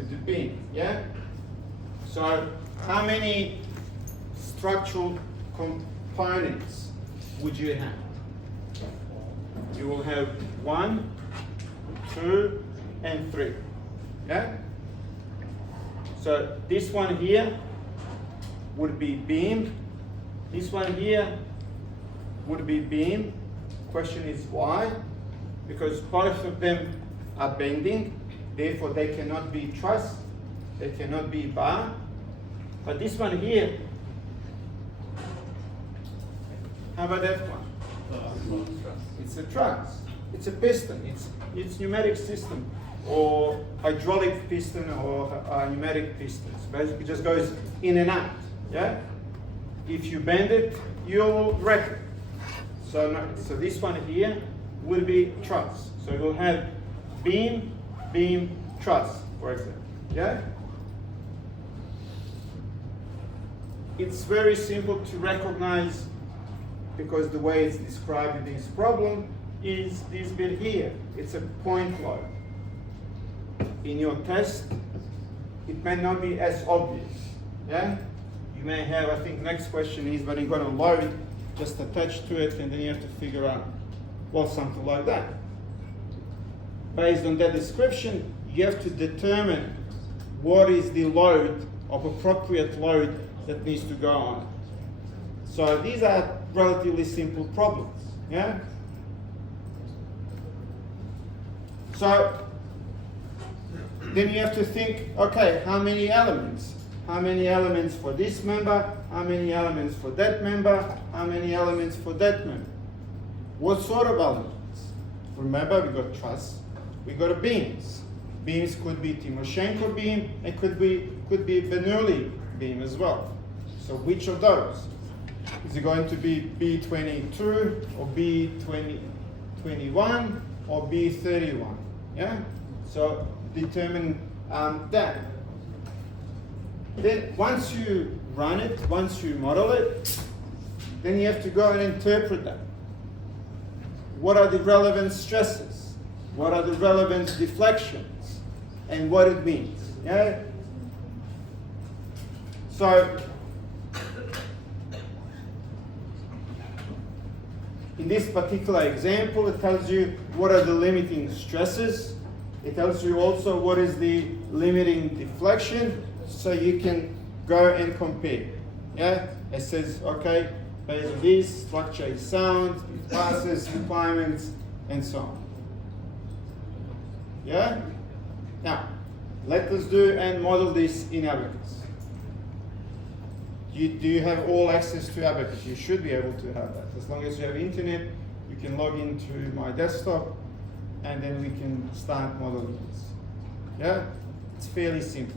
with the beam, yeah? So how many structural components would you have? You will have 1, 2, and 3, yeah? So this one here would be beam. This one here would be beam. Question is why? Because both of them are bending, therefore they cannot be truss, they cannot be bar. But this one here, how about that one? It's a truss, it's a piston, it's pneumatic system, or hydraulic piston, or pneumatic pistons. Basically, it just goes in and out. Yeah. If you bend it, you'll wreck it. So this one here will be truss. So you'll have beam, beam, truss, for example. Yeah. It's very simple to recognize, because the way it's described in this problem is this bit here. It's a point load. In your test, it may not be as obvious. Yeah? You may have, I think next question is when you've got a load just attached to it, and then you have to figure out, well, something like that. Based on that description, you have to determine what is the load of appropriate load that needs to go on. So these are relatively simple problems. Yeah? So then you have to think, okay, how many elements? How many elements for this member? How many elements for that member? How many elements for that member? What sort of elements? Remember, we got truss, we got beams. Beams could be Timoshenko beam, and could be Bernoulli beam as well. So which of those? Is it going to be B22 or B21 or B31? Yeah? So determine that. Then once you run it, once you model it, then you have to go and interpret that. What are the relevant stresses? What are the relevant deflections? And what it means. Yeah? So in this particular example, it tells you what are the limiting stresses. It tells you also what is the limiting deflection, so you can go and compare. Yeah, it says, okay, based on this, structure is sound, it passes requirements, and so on. Yeah? Now, let us do and model this in Abacus. Do you have all access to Abacus? You should be able to have that. As long as you have internet, you can log into my desktop, and then we can start modeling this. Yeah? It's fairly simple.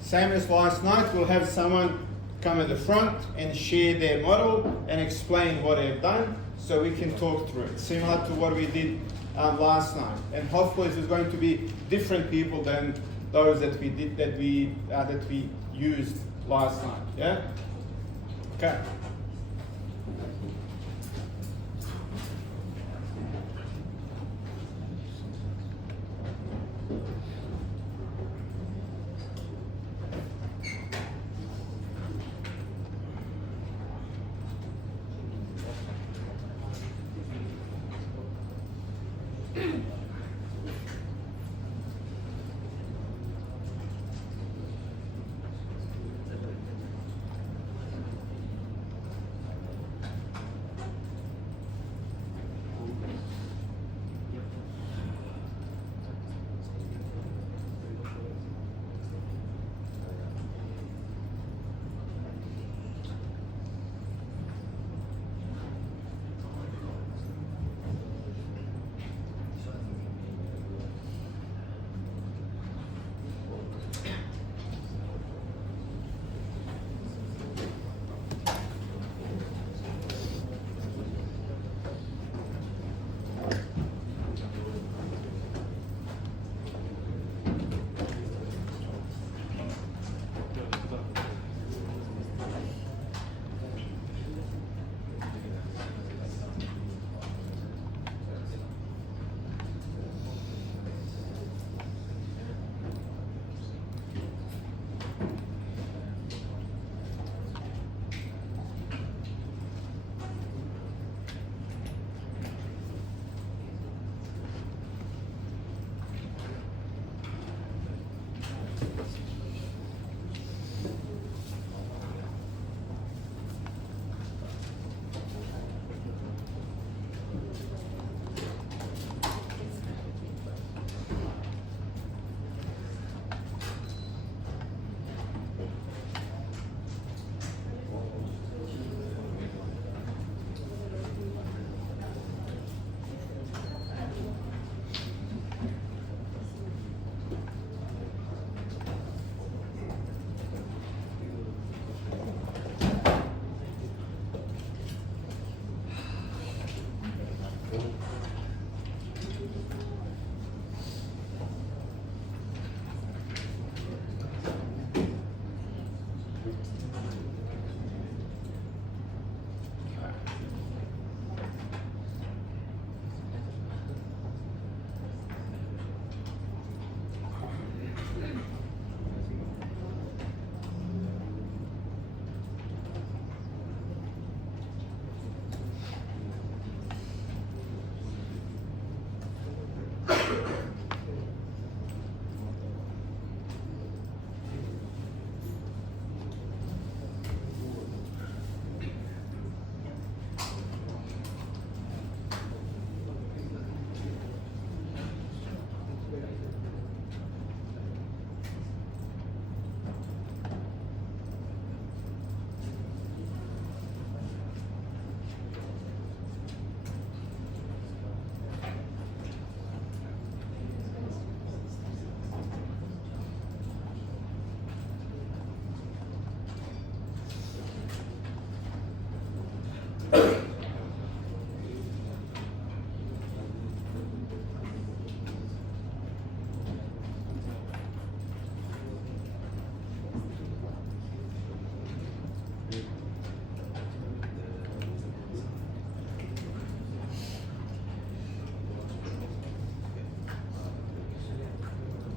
Same as last night, we'll have someone come at the front and share their model and explain what they've done, so we can talk through it, similar to what we did last night. And hopefully there's going to be different people than those that we used last night. Yeah. Okay.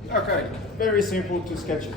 Okay, very simple to sketch it.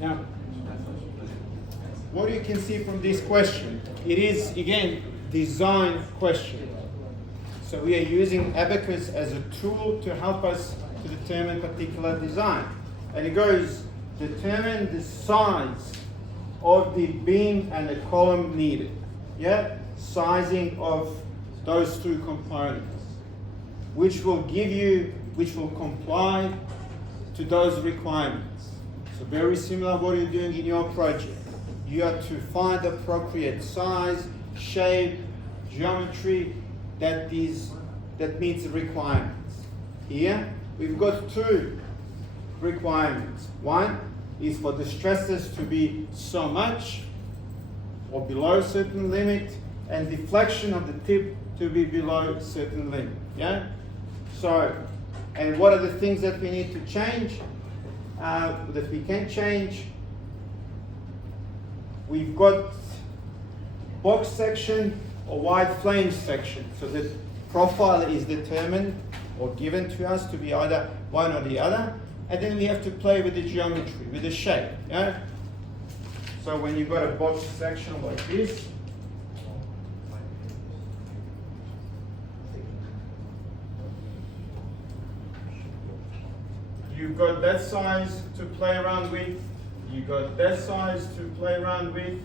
Now, what you can see from this question, it is, again, design question. So we are using Abacus as a tool to help us to determine particular design. And it goes, determine the size of the beam and the column needed. Yeah, sizing of those two components, which will comply to those requirements. So very similar what you're doing in your project. You have to find appropriate size, shape, geometry that meets the requirements. Here, we've got two requirements. One is for the stresses to be so much or below a certain limit, and deflection of the tip to be below a certain limit. Yeah? So, and what are the things that we need to change? That we can change? We've got box section or wide flame section. So the profile is determined or given to us to be either one or the other. And then we have to play with the geometry, with the shape. Yeah? So when you've got a box section like this, you've got that size to play around with, you've got that size to play around with,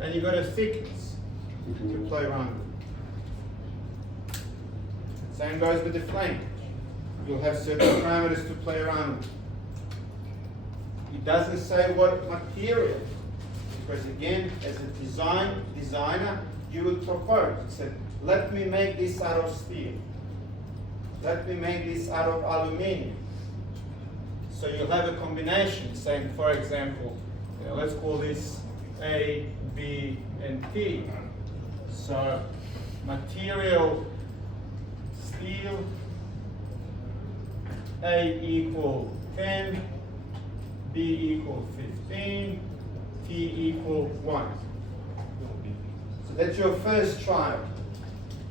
and you've got a thickness to play around with. Same goes with the flame. You'll have certain parameters to play around with. It doesn't say what material, because again, as a designer, you will propose. It said, let me make this out of steel. Let me make this out of aluminium. So you'll have a combination, saying, for example, let's call this A, B, and T. So material, steel, A equal 10, B equal 15, T equal 1. So that's your first trial.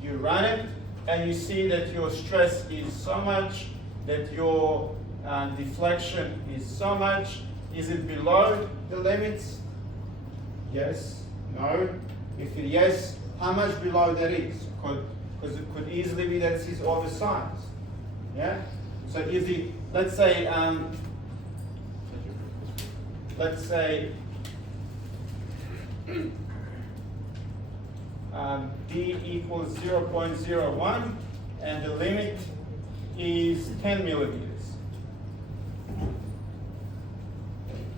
You run it, and you see that your stress is so much, that your deflection is so much. Is it below the limits? Yes, no. If it yes, how much below that is? Because it could easily be that it's oversized. Yeah? So if the, let's say D equals 0.01 and the limit is 10 millimeters.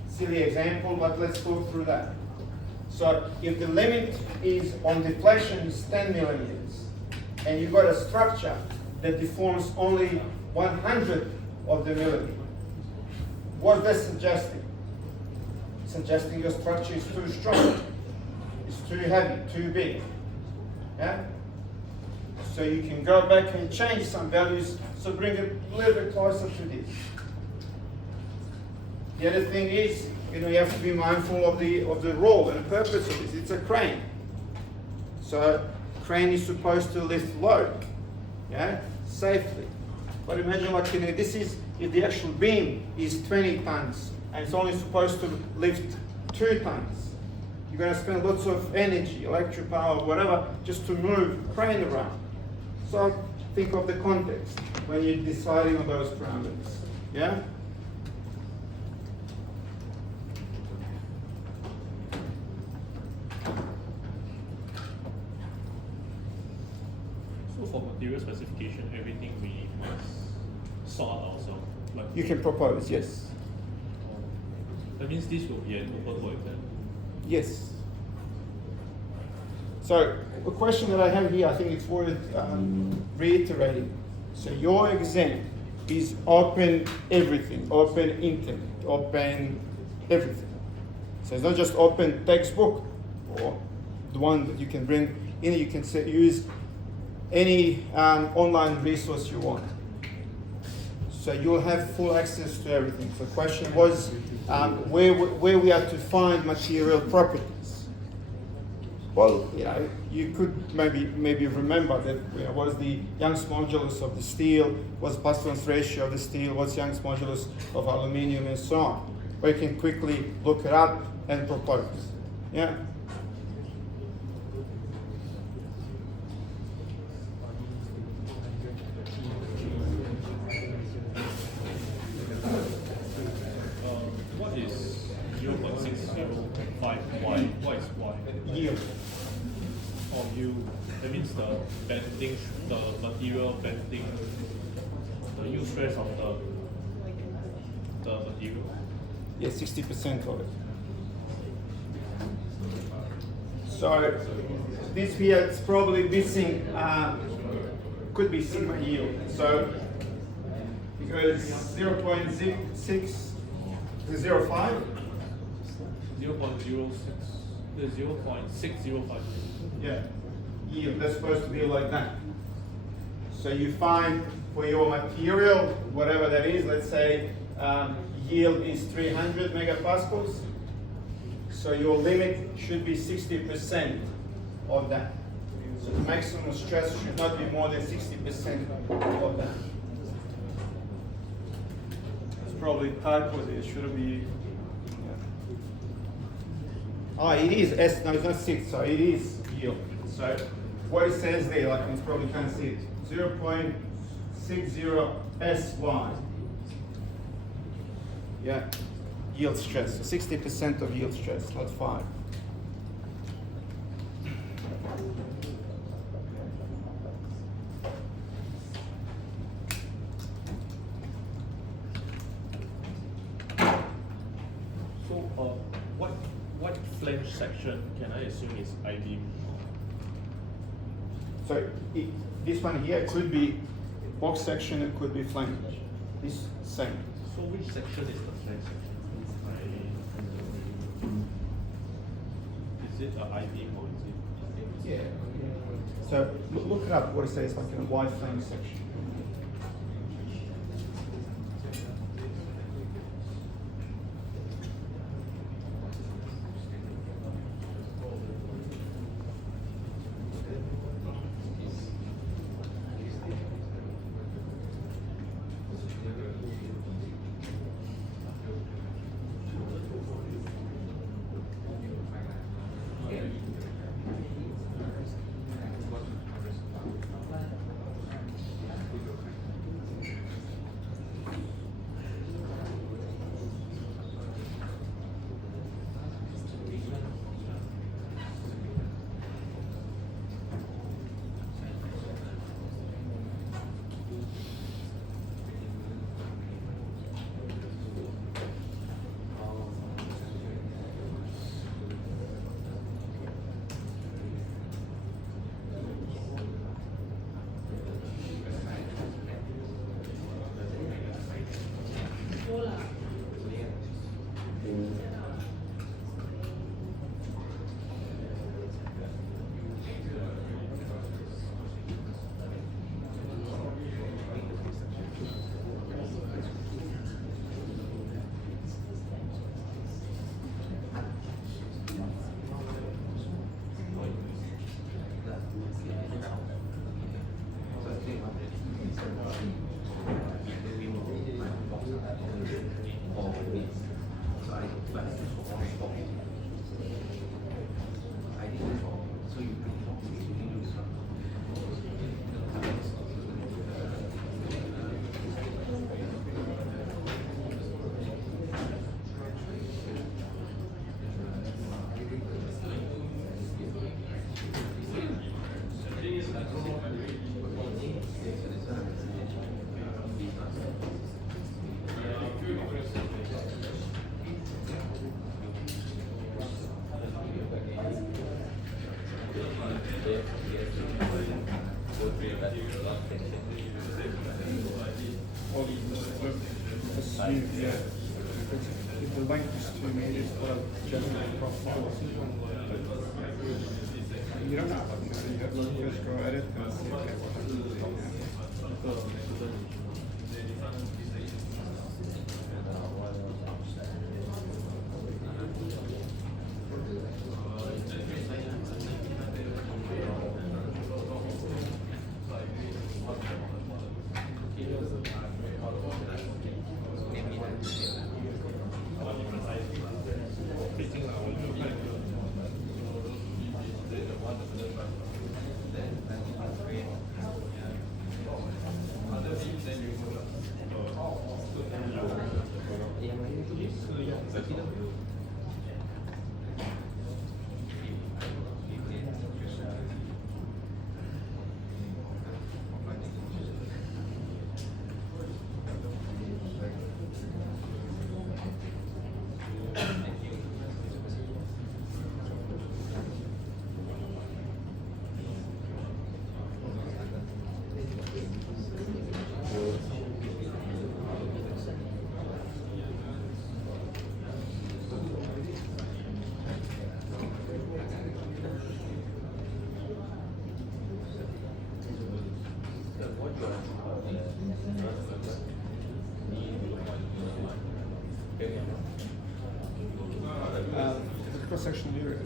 Silly example, but let's go through that. So if the limit is on deflection is 10 millimeters, and you've got a structure that deforms only 100 of the millimeter, what's that suggesting? Suggesting your structure is too strong, it's too heavy, too big. Yeah? So you can go back and change some values, so bring it a little bit closer to this. The other thing is, you have to be mindful of the role and the purpose of this. It's a crane. So crane is supposed to lift load, yeah, safely. But imagine like this is, if the actual beam is 20 tons and it's only supposed to lift 2 tons, you're going to spend lots of energy, electric power, whatever, just to move crane around. So think of the context when you're deciding on those parameters. Yeah? So for material specification, everything we must sort out ourselves. Like You can propose, yes. that means this will be an open book exam. Yes. So a question that I have here, I think it's worth reiterating. So your exam is open everything, open internet, open everything. So it's not just open textbook or the one that you can bring in. You can use any online resource you want. So you'll have full access to everything. So the question was where we are to find material properties. Well, you could maybe remember that what's the Young's modulus of the steel, what's the Pascal's ratio of the steel, what's Young's modulus of aluminium, and so on. Or you can quickly look it up and propose. Yeah. What is 0.605y? What is y? Yield. Or you, that means the bending, the material bending, the yield stress of the material. Yeah, 60% of it. So this here it's probably missing, could be sigma yield. So because 0.605. 0.06, the 0.605. Yeah, yield. That's supposed to be like that. So you find for your material, whatever that is, let's say yield is 300 megapascals. So your limit should be 60% of that. So the maximum stress should not be more than 60% of that. It's probably typo there. It should be. Oh, it is S. No, it's not 6. So it is yield. So what it says there, like you probably can't see it, 0.60 SY. Yeah, yield stress. So 60% of yield stress, not 5. So, what flange section can I assume is I-beam? So this one here could be box section, it could be flange. This same. So which section is the flange section? Is it an I-beam or is it? Yeah. So look it up. What it says, like in a wide flange section. Assume, yeah. If the length is 2 meters, what I've generally profile. You don't know. You have to first go at it and see okay, what happens. cross-sectional area?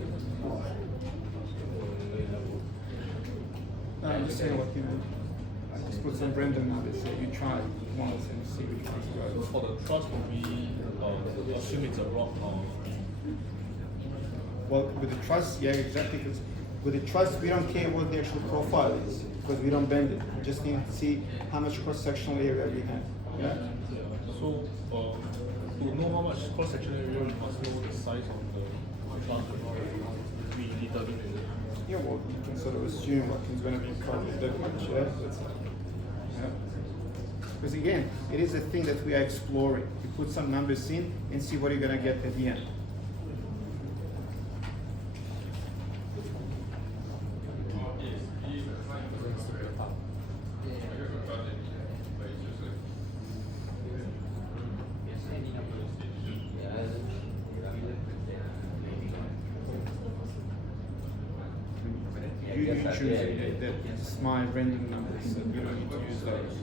No, I'm just saying what you do. I just put some random numbers. So you try once and see which ones So go. for the trust, we assume it's a rock or Well, with the truss, yeah, exactly. Because with the truss, we don't care what the actual profile is because we don't bend it. We just need to see how much cross-sectional area we have. Yeah. so to know how much cross-sectional area, we must know the size of the trust. We determine it. Yeah, well, you can sort of assume what is going to be probably that much. Yeah. That's, yeah. Because again, it is a thing that we are exploring. You put some numbers in and see what you're going to get at the end. You choose it. That's my random numbers, so you don't need to use those.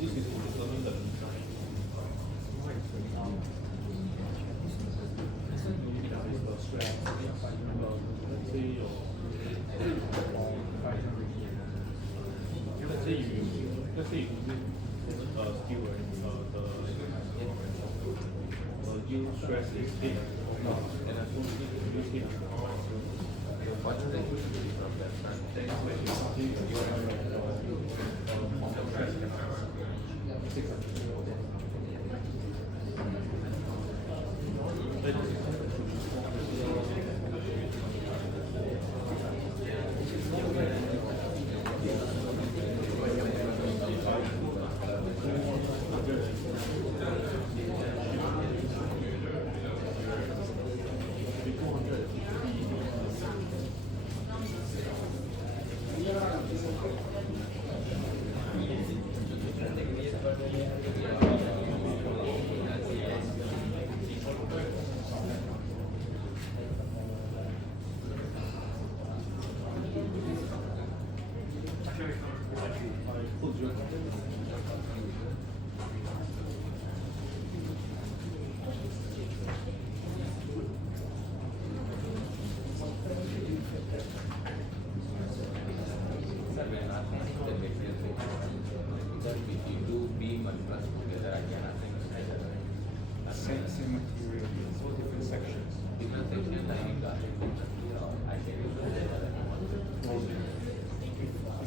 This is to determine the design. The stress. Let's say you use steel, right? The yield stress is 8, and I suppose you use 8. Same material, different sections.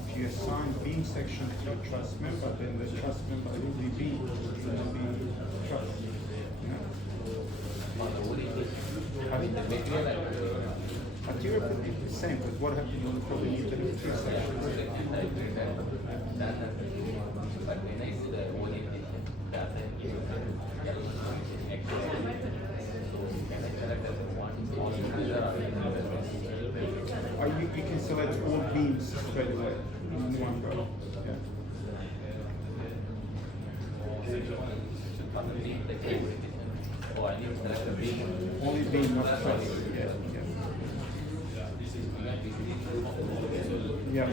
If you assign beam section to a truss member, then the truss member will be beam, it will be truss. Material could be the same, but what happens when you probably need to do three sections? Or you can select all beams straight away in one go. Yeah. Only beam, not truss. Yeah. Yeah.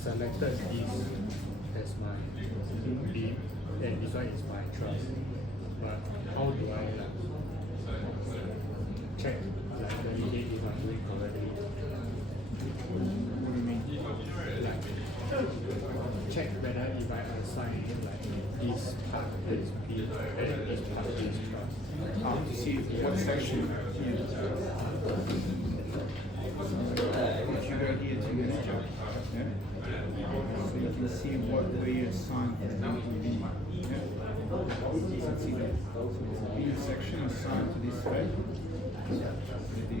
selected this as my lead, and this one is my trust. But how do I check validate if I'm doing correctly? What do you mean? Check whether if I assign this part is P and this part is trust. To see what section. If you go here to this job, yeah? So you can see what where you assign the B. Yeah? You can see that. So there's a B section assigned to this thread. The D,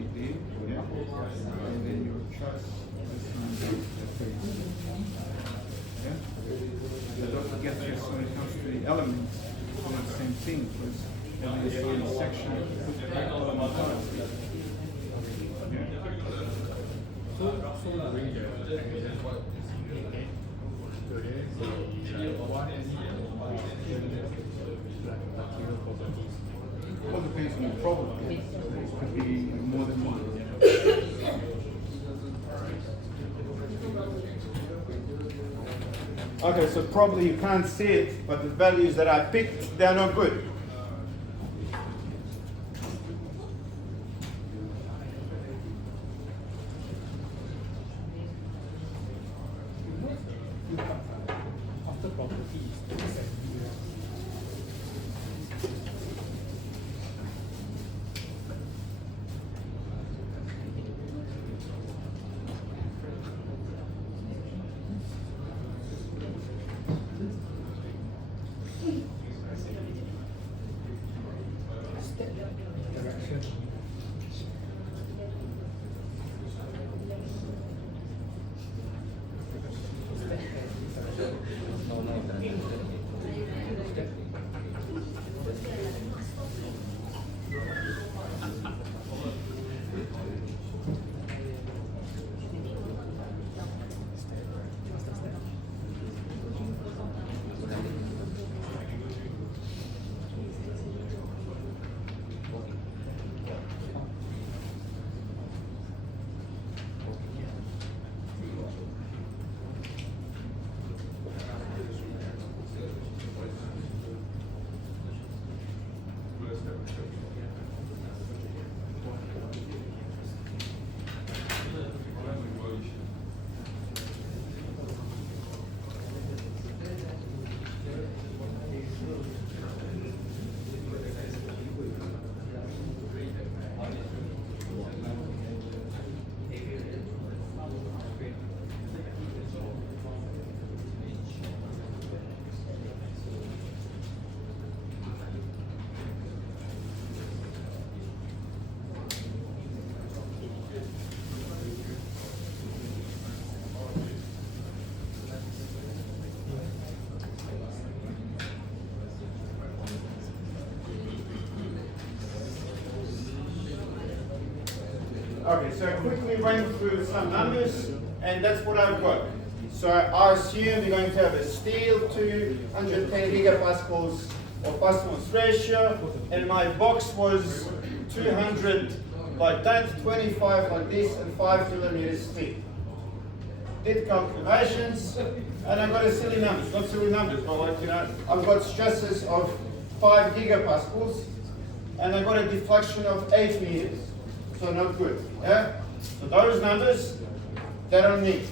yeah? And then your trust assigned to the phase. Yeah? So don't forget just when it comes to the elements, it's the same thing, because every assigned section put the element on. Yeah? So doing the today what material properties? Well, depends on the problem. It could be more than one. Okay, so probably you can't see it, but the values that I picked, they're not good. After properties, direction. Okay, so quickly run through some numbers, and that's what I've got. So I assume you're going to have a steel 210 gigapascals of performance ratio, and my box was 200 like that, 25 like this, and 5 millimeters thick. Did calculations, and I got a silly numbers, not silly numbers, but like, you know, I've got stresses of 5 gigapascals, and I got a deflection of 8 meters. So not good, yeah? So those numbers, they don't need.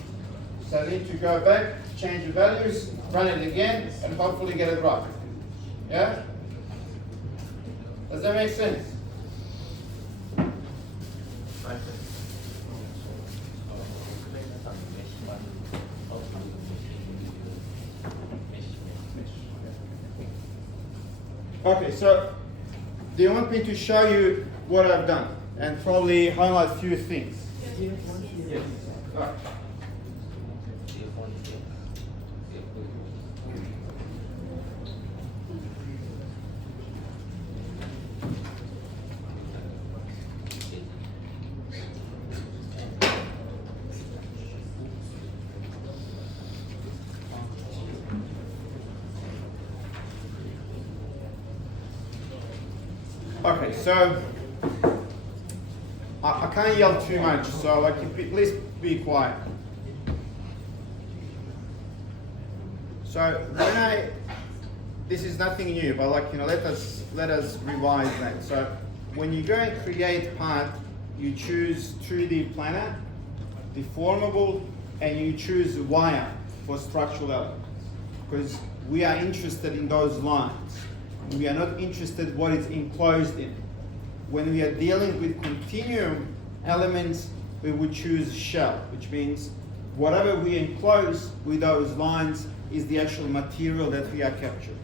So I need to go back, change the values, run it again, and hopefully get it right. Yeah? Does that make sense? Okay, so do you want me to show you what I've done and probably highlight a few things? Yes. Right. Okay, so I can't yell too much, so like, at least be quiet. So this is nothing new, but like, let us revise that. So when you go and create part, you choose 2D planar, deformable, and you choose wire for structural elements. Because we are interested in those lines. We are not interested what it's enclosed in. When we are dealing with continuum elements, we would choose shell, which means whatever we enclose with those lines is the actual material that we are capturing.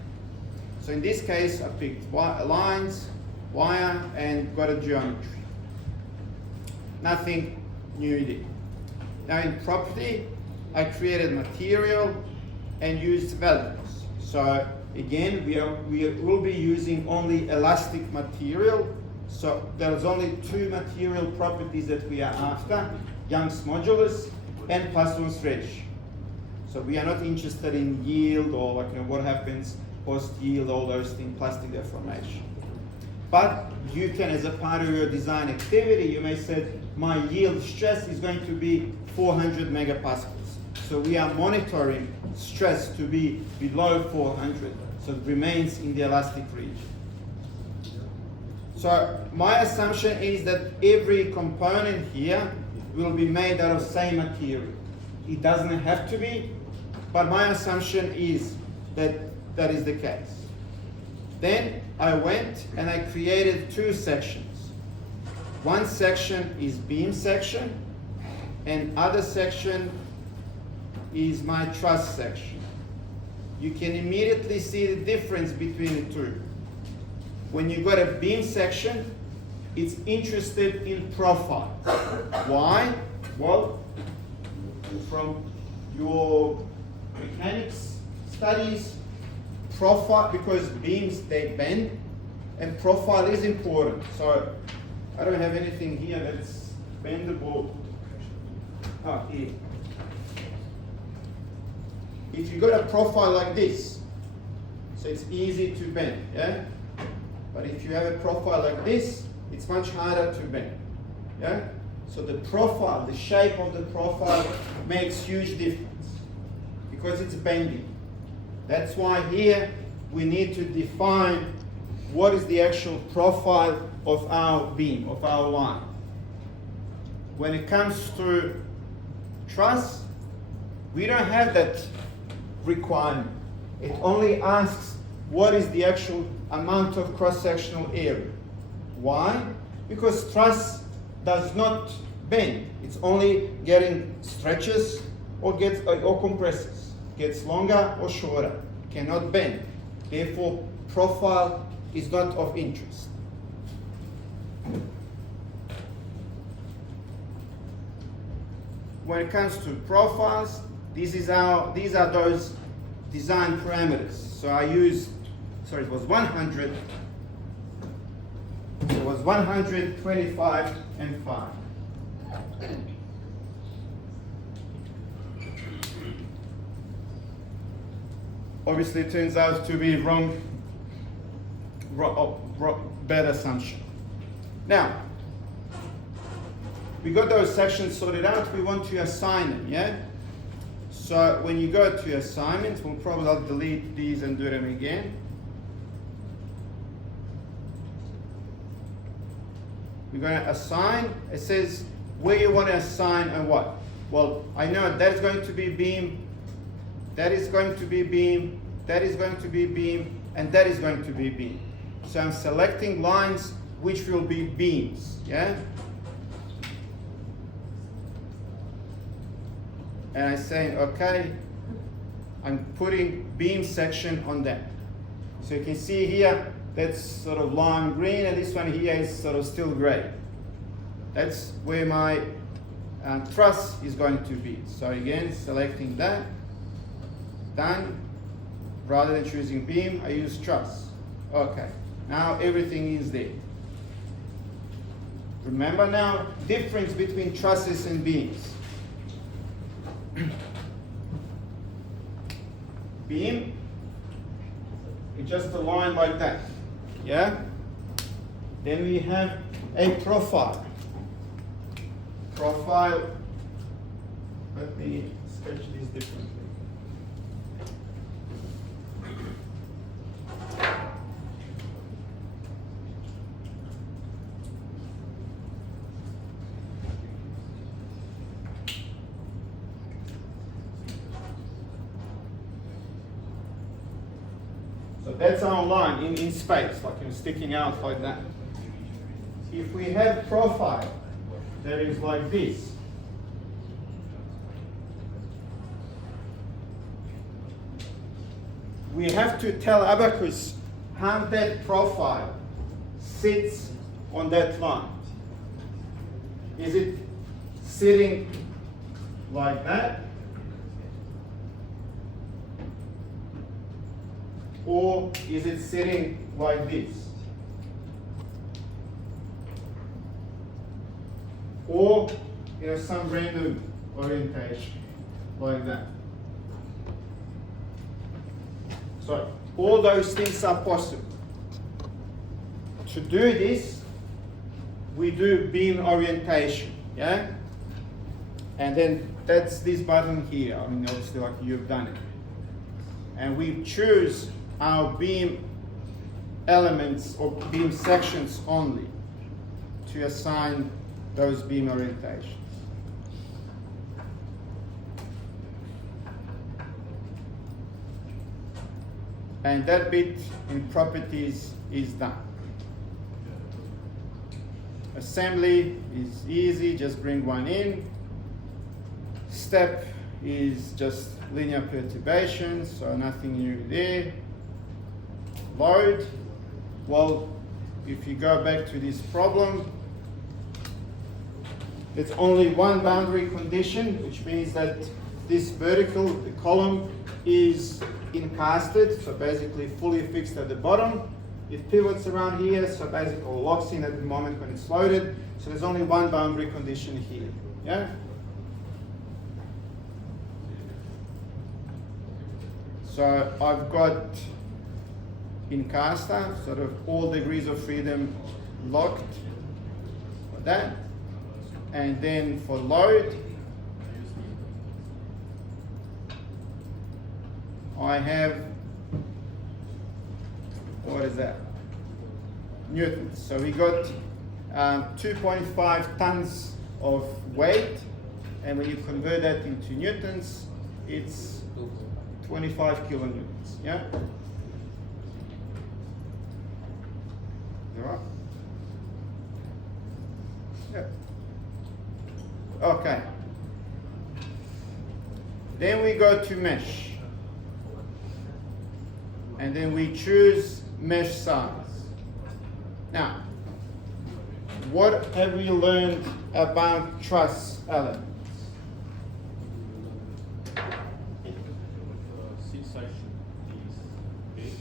So in this case, I picked lines, wire, and got a geometry. Nothing new there. Now in property, I created material and used values. So again, we will be using only elastic material. So there's only 2 material properties that we are after, Young's modulus and Poisson's ratio. So we are not interested in yield or what happens post-yield, all those things, plastic deformation. But you can, as a part of your design activity, you may say, my yield stress is going to be 400 megapascals. So we are monitoring stress to be below 400, so it remains in the elastic region. So my assumption is that every component here will be made out of same material. It doesn't have to be, but my assumption is that that is the case. Then I went and I created 2 sections. One section is beam section, and other section is my truss section. You can immediately see the difference between the 2. When you got a beam section, it's interested in profile. Why? Well, from your mechanics studies, profile, because beams, they bend, and profile is important. So I don't have anything here that's bendable. Here. If you got a profile like this, so it's easy to bend, yeah? But if you have a profile like this, it's much harder to bend, yeah? So the profile, the shape of the profile makes huge difference because it's bending. That's why here we need to define what is the actual profile of our beam, of our line. When it comes to truss, we don't have that requirement. It only asks what is the actual amount of cross-sectional area. Why? Because truss does not bend. It's only getting stretches or compresses. Gets longer or shorter. Cannot bend. Therefore, profile is not of interest. When it comes to profiles, these are those design parameters. So I used, it was 100. It was 100, 25, and 5. Obviously, it turns out to be bad assumption. Now, we got those sections sorted out. We want to assign them, yeah? So when you go to assignments, we'll probably delete these and do them again. We're going to assign. It says where you want to assign and what. Well, I know that is going to be beam, that is going to be beam, that is going to be beam, and that is going to be beam. So I'm selecting lines which will be beams, yeah? And I'm saying, okay, I'm putting beam section on that. So you can see here, that's sort of lime green, and this one here is sort of still gray. That's where my truss is going to be. So again, selecting that, done. Rather than choosing beam, I use truss. Okay, now everything is there. Remember now, difference between trusses and beams. Beam, it's just a line like that, yeah? Then we have a profile. Profile, let me sketch this differently. that's our line in space, like sticking out like that. If we have profile that is like this, we have to tell Abacus how that profile sits on that line. Is it sitting like that? Or is it sitting like this? Or some random orientation like that. So all those things are possible. To do this, we do beam orientation, yeah? And then that's this button here. I mean, obviously, like you've done it. And we choose our beam elements or beam sections only to assign those beam orientations. And that bit in properties is done. Assembly is easy, just bring one in. Step is just linear perturbation, so nothing new there. Load, well, if you go back to this problem, it's only one boundary condition, which means that this vertical, the column, is incasted, so basically fully fixed at the bottom. It pivots around here, so basically locks in at the moment when it's loaded. So there's only one boundary condition here. Yeah? So I've got in caster, sort of all degrees of freedom locked for that. And then for load, I have, what is that? Newtons. So we got 2.5 tons of weight, and when you convert that into newtons, it's 25 kilonewtons. Yeah? All right? Yeah. Okay. Then we go to mesh. And then we choose mesh size. Now, what have we learned about truss elements? Seat size should be big.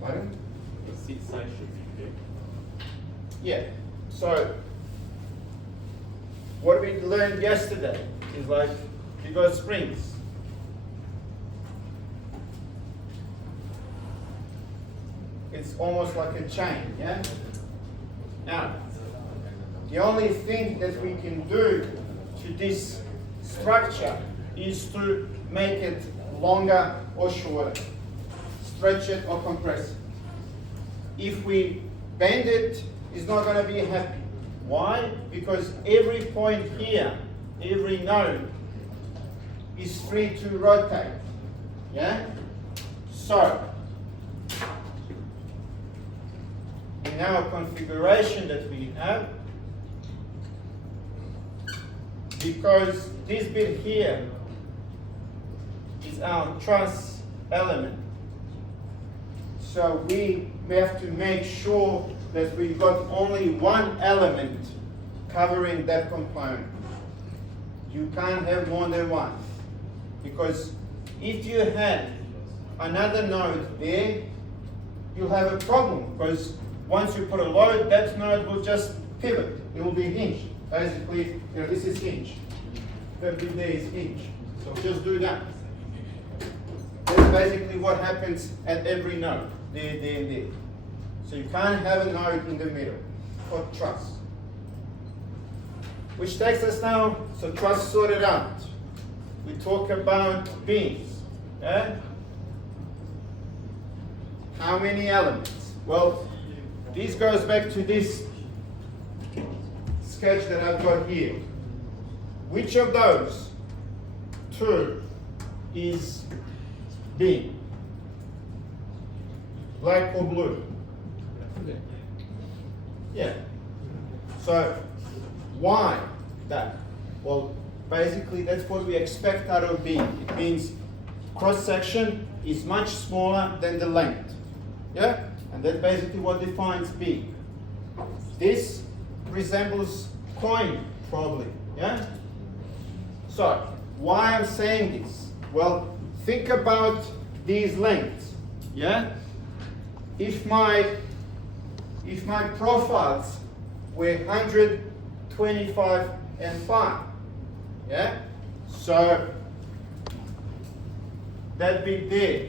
Pardon? The seat size should be big. Yeah. So, what we learned yesterday is like, you got springs. It's almost like a chain, yeah? Now, the only thing that we can do to this structure is to make it longer or shorter, stretch it or compress it. If we bend it, it's not going to be happy. Why? Because every point here, every node is free to rotate, yeah? So, in our configuration that we have, because this bit here is our truss element, so we have to make sure that we've got only one element covering that component. You can't have more than one, because if you had another node there, you'll have a problem, because once you put a load, that node will just pivot. It will be hinged. Basically, this is hinge. That bit there is hinge. So just do that. That's basically what happens at every node. There, there, there. So you can't have a node in the middle for truss. Which takes us now, so truss sorted out. We talk about beams. Yeah? How many elements? Well, this goes back to this sketch that I've got here. Which of those two is beam? Black or blue? Yeah. So why that? Well, basically that's what we expect out of B. It means cross section is much smaller than the length. Yeah? And that's basically what defines B. This resembles coin probably. Yeah? So why I'm saying this? Well, think about these lengths. Yeah? If my profiles were 125 and 5, yeah? So that bit there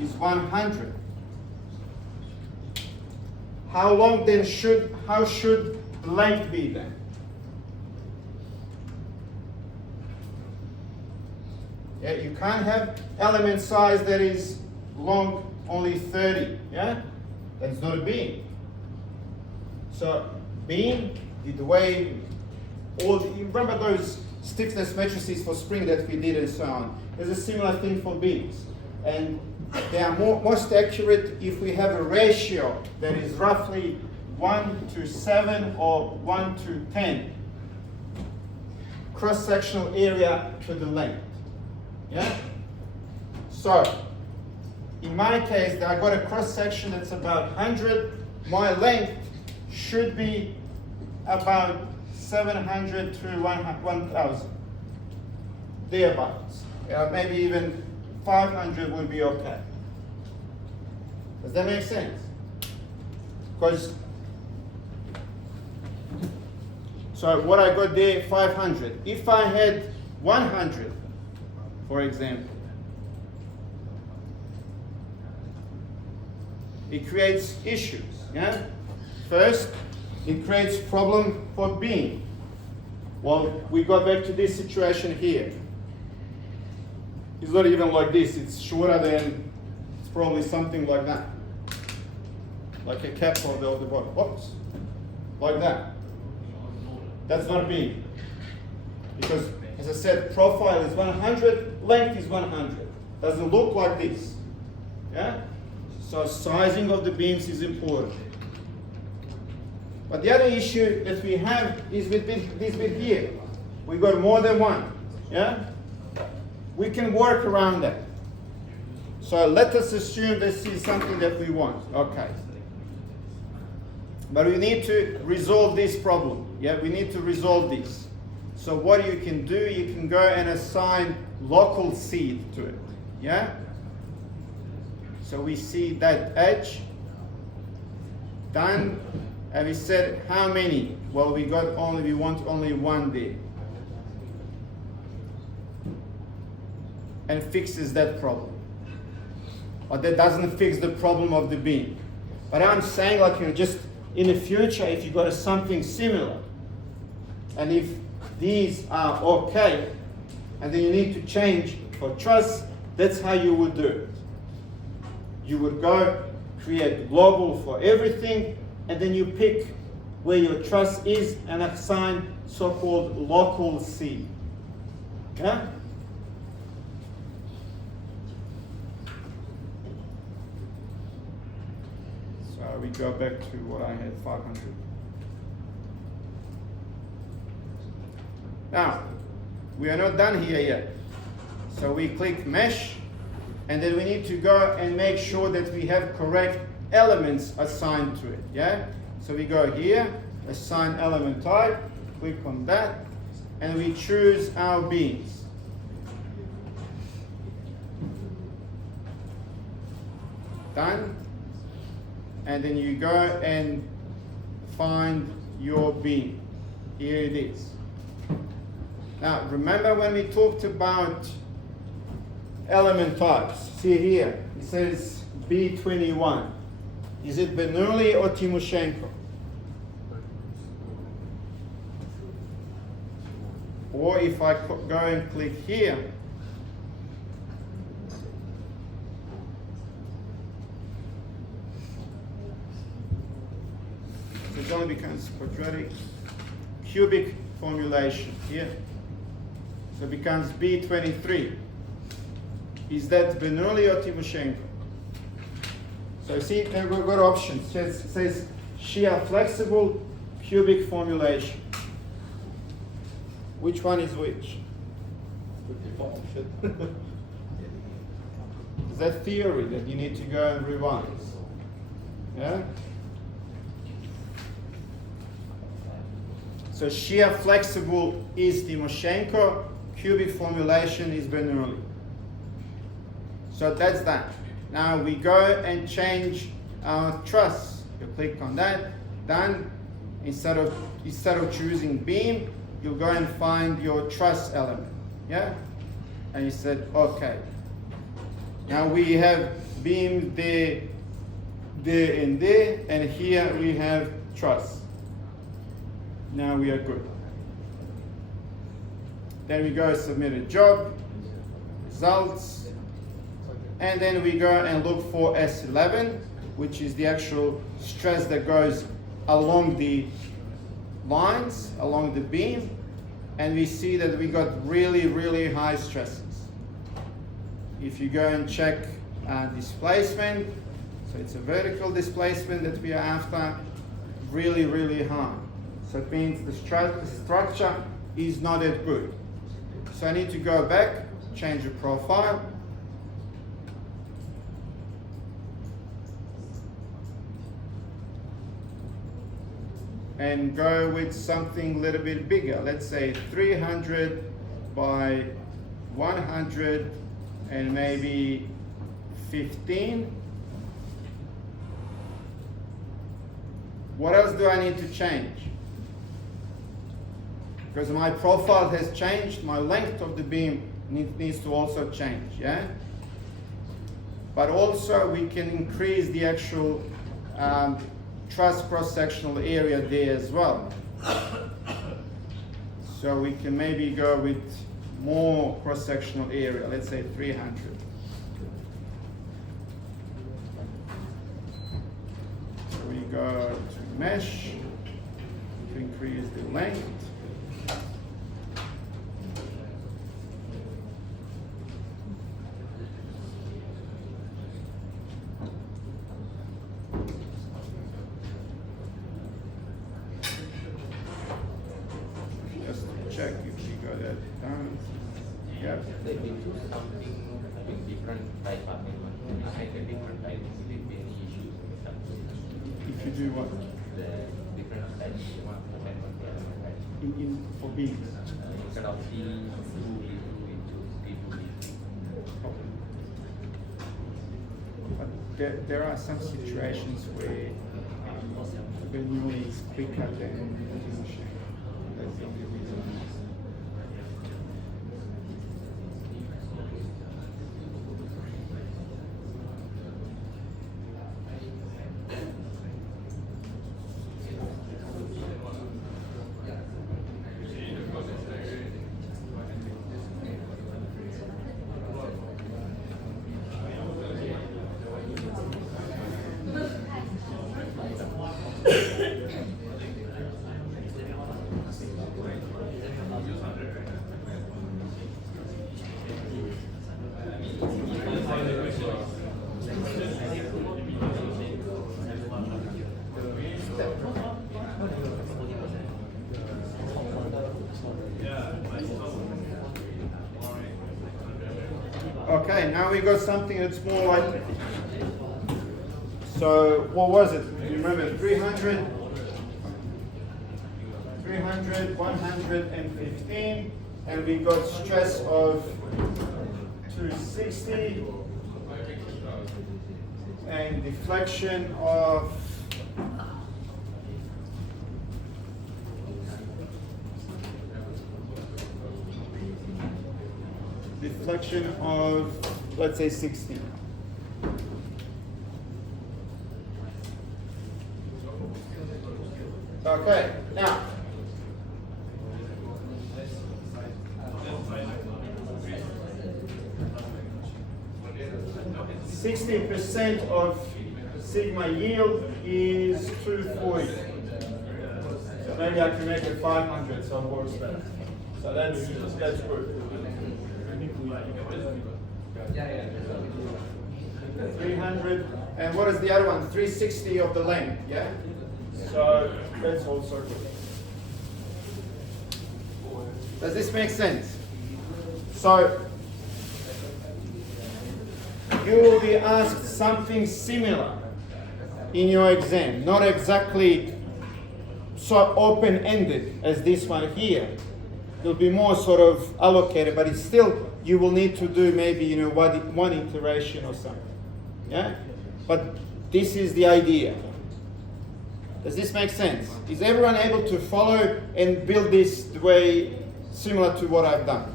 is 100. How long then how should the length be then? Yeah, you can't have element size that is long only 30, yeah? That's not a beam. So beam, the way you remember those stiffness matrices for spring that we did and so on. There's a similar thing for beams. And they are most accurate if we have a ratio that is roughly 1 to 7 or 1 to 10 cross-sectional area to the length. Yeah? So, in my case, I got a cross-section that's about 100. My length should be about 700 to 1,000. Thereabouts. Maybe even 500 would be okay. Does that make sense? Because, so what I got there, 500. If I had 100, for example, it creates issues. Yeah? First, it creates problem for beam. Well, we got back to this situation here. It's not even like this. It's shorter than, it's probably something like that. Like a cap or the bottom. Oops. Like that. That's not a beam. Because, as I said, profile is 100, length is 100. Doesn't look like this. Yeah? So sizing of the beams is important. But the other issue that we have is with this bit here. We got more than one. Yeah? We can work around that. So let us assume this is something that we want. Okay. But we need to resolve this problem. Yeah, we need to resolve this. So what you can do, you can go and assign local seed to it. Yeah? So we see that edge. Done. And we said how many? Well, we want only one there. And fixes that problem. But that doesn't fix the problem of the beam. But I'm saying, like, just in the future, if you got something similar, and if these are okay, and then you need to change for truss, that's how you would do it. You would go create global for everything, and then you pick where your truss is and assign so-called local seed. Yeah? So we go back to what I had, 500. Now, we are not done here yet. So we click mesh, and then we need to go and make sure that we have correct elements assigned to it. Yeah? So we go here, assign element type, click on that, and we choose our beams. Done. And then you go and find your beam. Here it is. Now, remember when we talked about element types? See here, it says B21. Is it Bernoulli or Timoshenko? Or if I go and click here, so it only becomes quadratic cubic formulation here. So it becomes B23. Is that Bernoulli or Timoshenko? So see, we've got options. It says shear flexible cubic formulation. Which one is which? Is that theory that you need to go and revise? Yeah? So shear flexible is Timoshenko, cubic formulation is Bernoulli. So that's that. Now we go and change our truss. You click on that, done. Instead of choosing beam, you'll go and find your truss element. Yeah? And you said, okay. Now we have beam there, and there, and here we have truss. Now we are good. Then we go submit a job, results, and then we go and look for S11, which is the actual stress that goes along the lines, along the beam, and we see that we got really, really high stresses. If you go and check displacement, so it's a vertical displacement that we are after, really, really high. So it means the structure is not that good. So I need to go back, change the profile. And go with something a little bit bigger. Let's say 300 by 100 and maybe 15. What else do I need to change? Because my profile has changed, my length of the beam needs to also change, yeah? But also we can increase the actual truss cross-sectional area there as well. So we can maybe go with more cross-sectional area, let's say 300. So we go to mesh to increase the length. Check if we got that done. Yeah. They will choose something with different type of element. Like a different type, will it be any issues with that? If you do what? The different types you want to element. For beams. Instead of T2, B2, we choose T2, B3. But there are some situations where Bernoulli is quicker than Timoshenko. That's the only reason. Okay, now we got something that's more like, so what was it? You remember 300, 115, and we got stress of 260 and deflection of let's say 60. Okay, now 60% of sigma yield is 240. So maybe I can make it 500, so it works better. So that's good. 300, and what is the other one? 360 of the length, yeah? So that's also good. Does this make sense? So you will be asked something similar in your exam, not exactly so open-ended as this one here. It'll be more sort of allocated, but it's still, you will need to do maybe, one iteration or something. Yeah? But this is the idea. Does this make sense? Is everyone able to follow and build this the way similar to what I've done?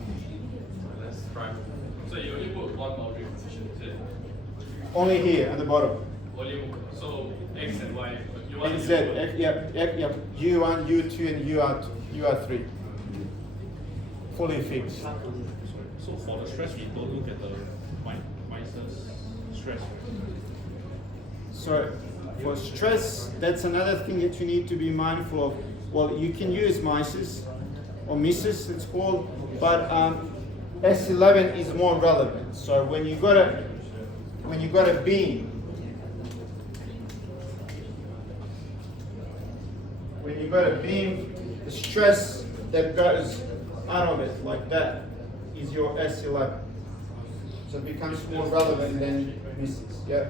Let's try. So you only put one boundary condition, is it? Only here at the bottom. So X and Y. And Z, yep, U1, U2, and UR3. Fully fixed. So for the stress, we don't look at the minus stress. So for stress, that's another thing that you need to be mindful of. Well, you can use Mises or Mises, it's called, but S11 is more relevant. So when you got a beam, the stress that goes out of it like that is your S11. So it becomes more relevant than Mises. Yeah.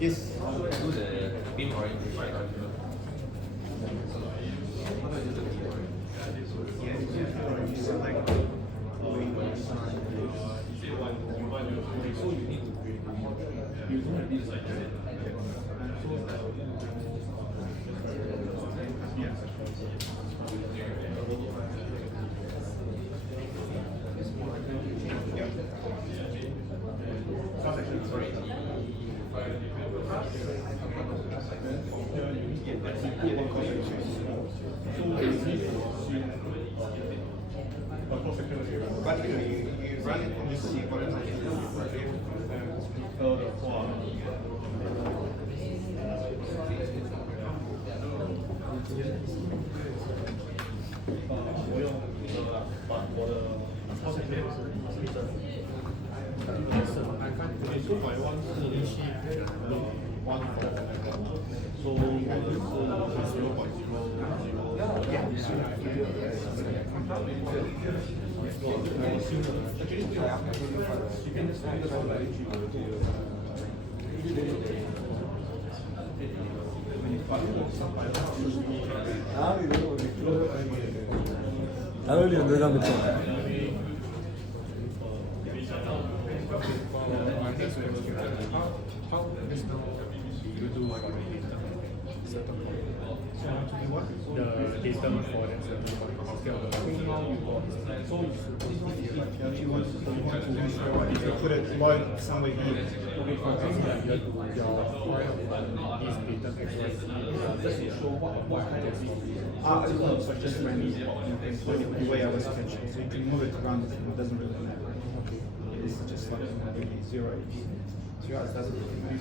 Yes. Do the beam orientation. But you run it and you see what it The datum for that certain point instead of the If you want to put it low somewhere here. your is datum So just the way I was sketching. So you can move it around, it doesn't really matter. It's just like zero. Zero doesn't really matter.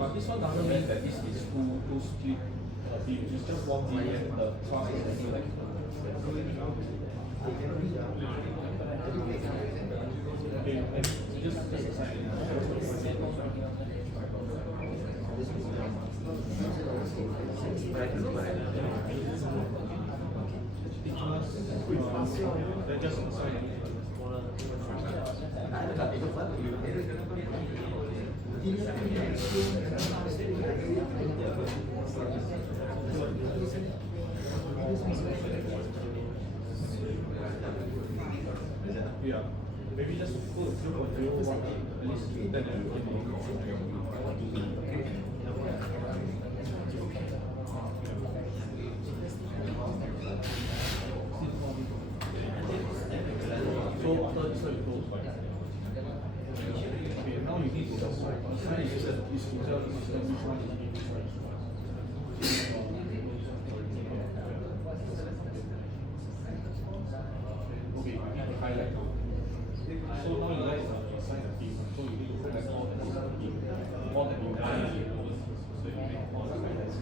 But this one doesn't mean that this is two split views. It's just one view and the class is like. Okay, and just assign. Then just assign. Yeah, maybe just put 0.01 at least then so after this one you close by. Okay, now you need to assign this user which one is in, which one is okay, you need to highlight. So now you guys assign a team, so you need to highlight all the team, all that you assign. So you make all the highlights.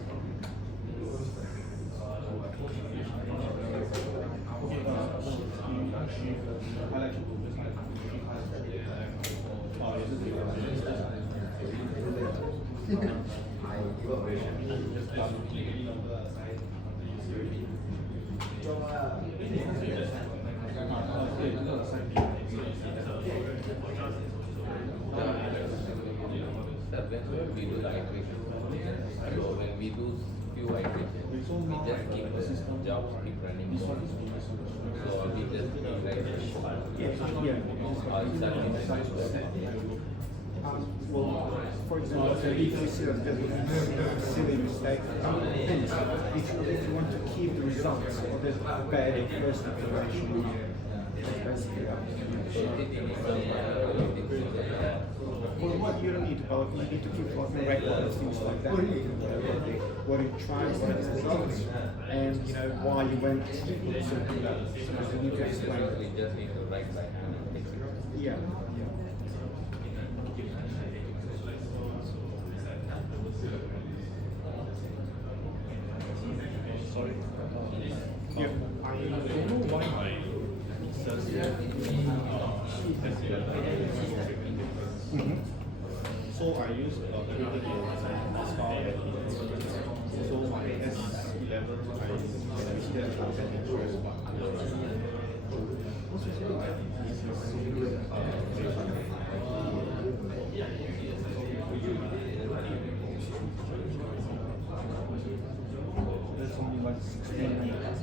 Okay, you shift highlight to just like shift highlight. Oh, yes, just When we do the iteration, so when we do few iterations, we just keep the jobs keep running. So we just rewrite the For example, if you see a silly mistake, if you want to keep the results of the bad first iteration, basically well, what you don't need to develop, you need to keep like a record of things like that. What you tried, what are the results, and you know why you went. So you need to explain. we just need to write back. Yeah. sorry. Yeah. I don't know why my says so I use created the as far as so my S11 I use that for interest There's only like 16 minutes.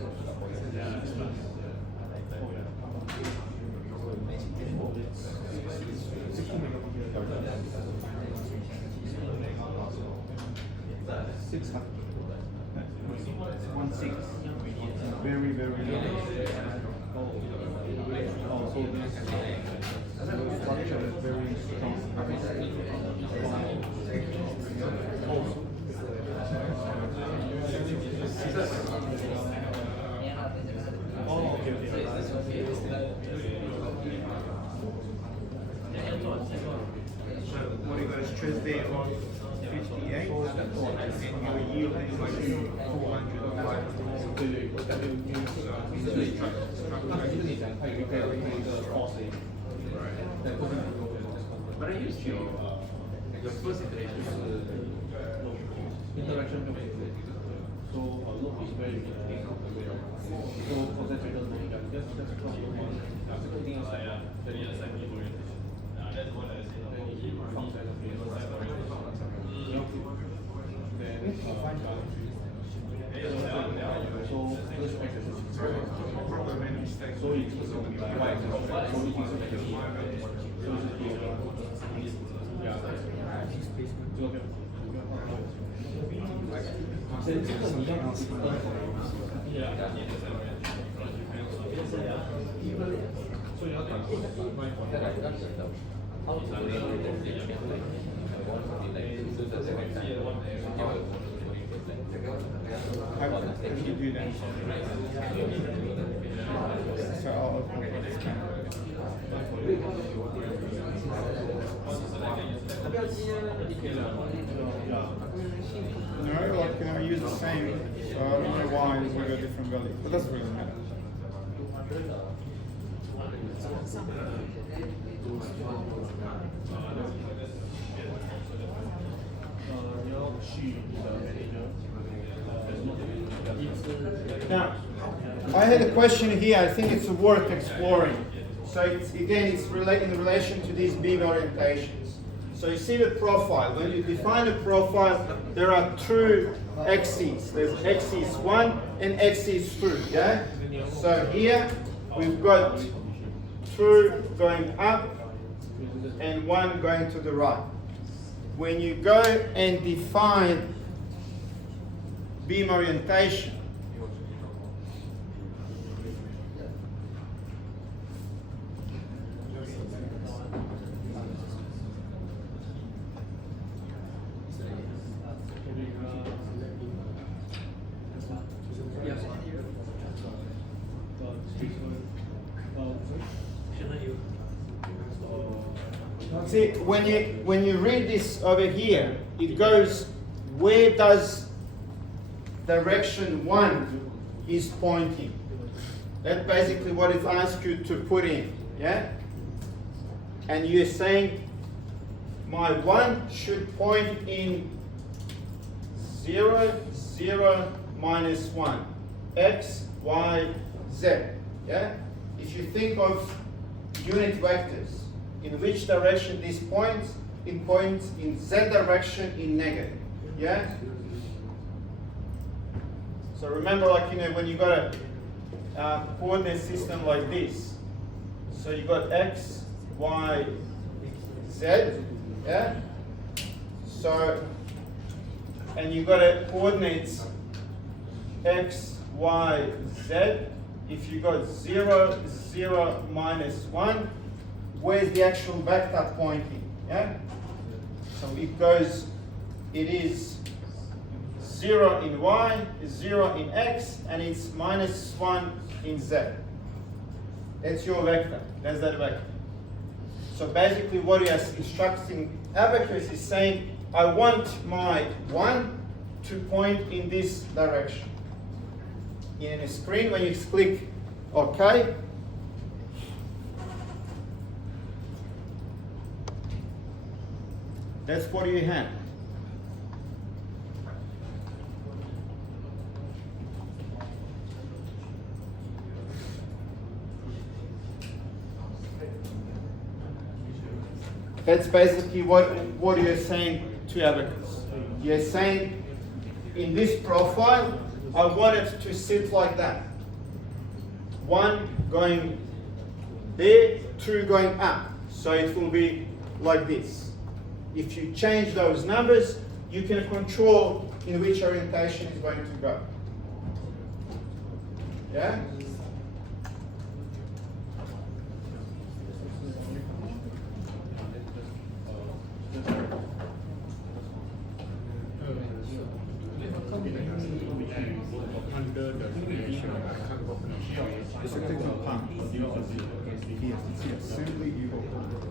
Very, very low. Also, this structure is very strong. oh okay What you guys choose there on 58, and your yield is like 405. But I used your first iteration interaction so look is very unique. So concentrated learning, that's cross learning. Everything else like function then so this exercise so it's right so这个你要拿 So you have to find for Then I got the how to relate the different like I want to be like do the second time. How can you do that? So I'll open this camera. No, like I use the same, so I don't know why we got different values, but doesn't really matter. Now, I had a question here. I think it's worth exploring. So it's, again, it's in relation to these big orientations. So you see the profile. When you define a profile, there are two axes. There's axis 1 and axis 2. Yeah. So here we've got 2 going up and 1 going to the right. When you go and define beam orientation, see, when you read this over here, it goes, where does direction 1 is pointing? That's basically what it asks you to put in, yeah? And you're saying, my 1 should point in 0, 0, minus 1, x, y, z, yeah? If you think of unit vectors, in which direction this points, it points in z direction in negative, yeah? So remember, like, you know, when you got a coordinate system like this, so you got x, y, z, yeah? So, and you got a coordinates x, y, z. If you got 0, 0, minus 1, where's the actual vector pointing? Yeah? So it goes, it is 0 in y, 0 in x, and it's minus 1 in z. That's your vector. That's that vector. So basically what you're instructing Abacus is saying, I want my 1 to point in this direction. In a screen, when you click OK, that's what you have. That's basically what you're saying to Abacus. You're saying, in this profile, I want it to sit like that. 1 going there, 2 going up. So it will be like this. If you change those numbers, you can control in which orientation it's going to go. Yeah? Under the definition, I can't open a It's a technical pump. Here, see assembly, you open.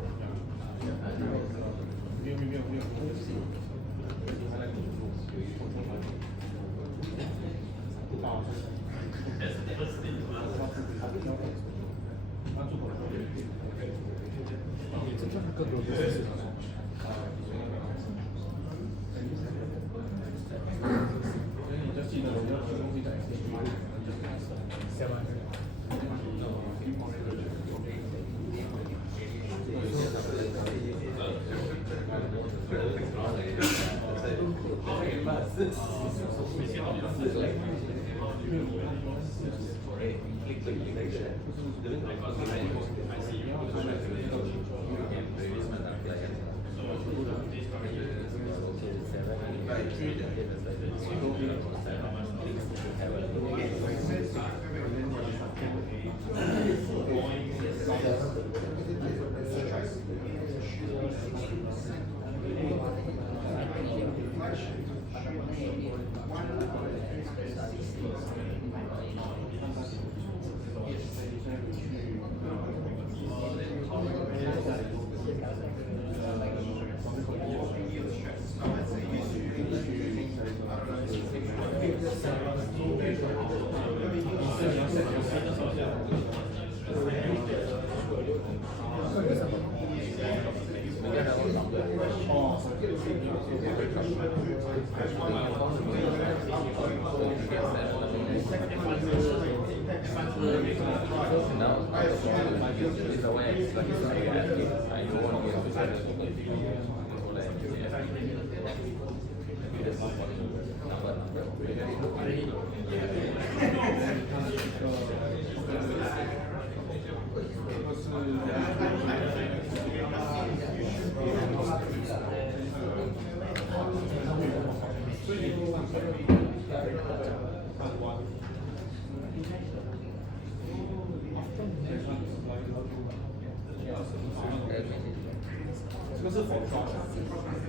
这个是否装的？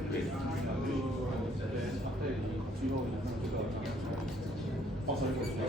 对，最后这个放上一个主要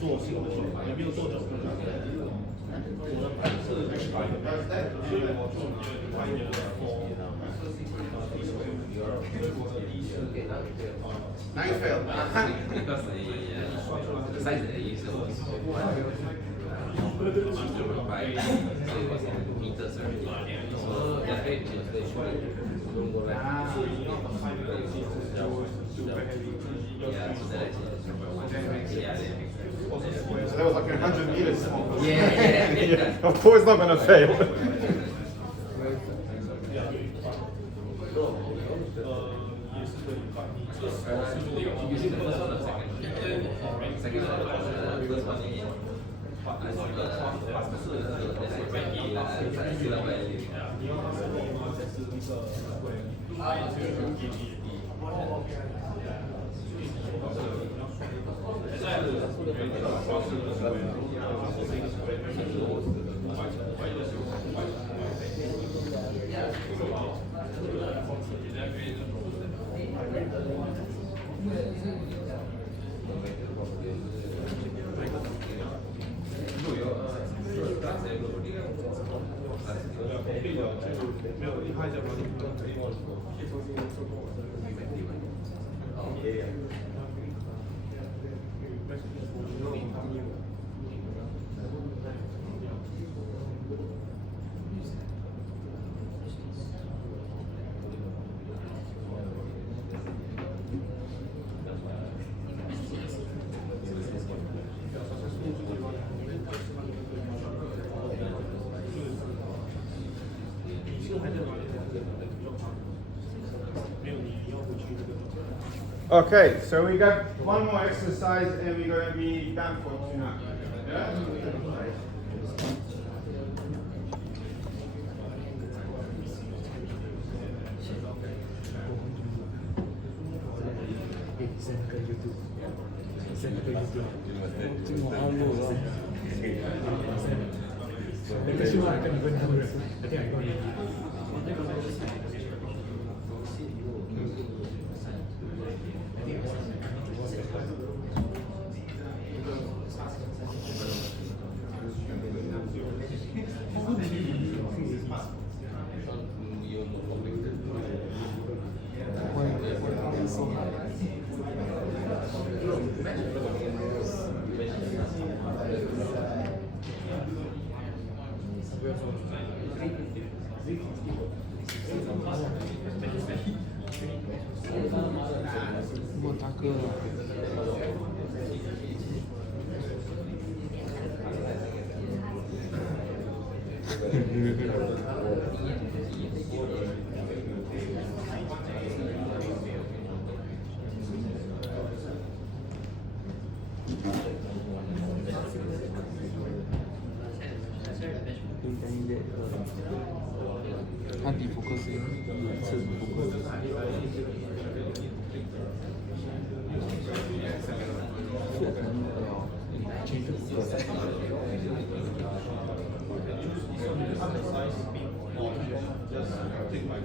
做是有做，也没有做的。我的盘是所以我做Nice fail. Because the size that I use was 5, so it was in meters already. So that way it was very short. Don't go back. Yeah, so that actually yeah, So that was like 100 meters. yeah. Of course, not gonna fail. Using the first one or second? Second one. First one in. Okay, so we got one more exercise and we're going to be done for tonight. Yeah? 莫大哥啊。看底福克斯，是福克斯。Just take my